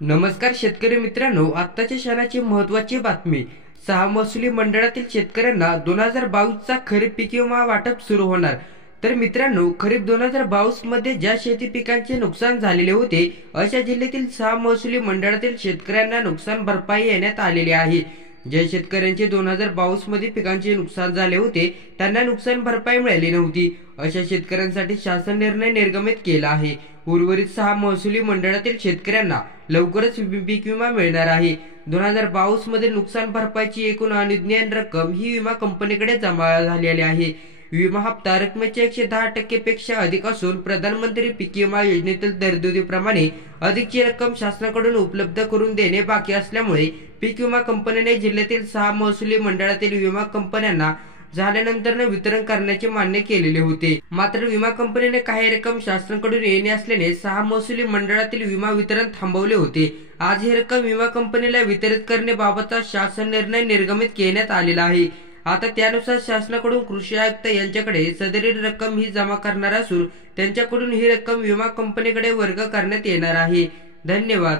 नमस्कार शेतकरी मित्रांनो, आत्ताच्या क्षणाची महत्त्वाची बातमी। 6 महसुली मंडळातील शेतकऱ्यांना 2022चा खरीप पीक विमा वाटप सुरू होणार। तर मित्रांनो, खरीप 2022 मध्ये ज्या शेती पिकांचे नुकसान झालेले होते अशा जिल्ह्यातील 6 महसुली मंडळातील शेतकऱ्यांना नुकसान भरपाई देण्यात आलेली आहे। ज्या शेतकऱ्यांचे 2022 मध्ये पिकांचे नुकसान झाले होते त्यांना नुकसान भरपाई मिळाली नव्हती अशा शेतकऱ्यांसाठी शासन निर्णय निर्गमित केला आहे। उर्वरित 6 महसुली मंडळातील शेतकऱ्यांना लवकरच पीक विमा मिळणार आहे। 2022 मध्ये नुकसान भरपाईची एकूण अनुज्ञेय रक्कम ही विमा कंपनीकडे जमा झालेली आहे। विमा हप्ता रकमेच्या 110% पेक्षा अधिक असून प्रधानमंत्री पीक विमा योजनेतील तरतुदीप्रमाणे अधिकची रक्कम शासनाकडून उपलब्ध करून देणे बाकी असल्यामुळे पीक विमा कंपनीने जिल्ह्यातील 6 महसुली मंडळातील विमा कंपन्यांना झाल्यानंतर वितरण करण्याचे मान्य केलेले होते। मात्र विमा कंपनीने काही रक्कम शासनाकडून येणे असल्याने 6 महसुली मंडळातील विमा वितरण थांबवले होते। आज ही रक्कम विमा कंपनीला वितरित करण्याबाबतचा शासन निर्णय निर्गमित करण्यात आलेला आहे। आता त्यानुसार शासनाकडून कृषी आयुक्त यांच्याकडे सदरील रक्कम ही जमा करणार असून त्यांच्याकडून ही रक्कम विमा कंपनीकडे वर्ग करण्यात येणार आहे। धन्यवाद।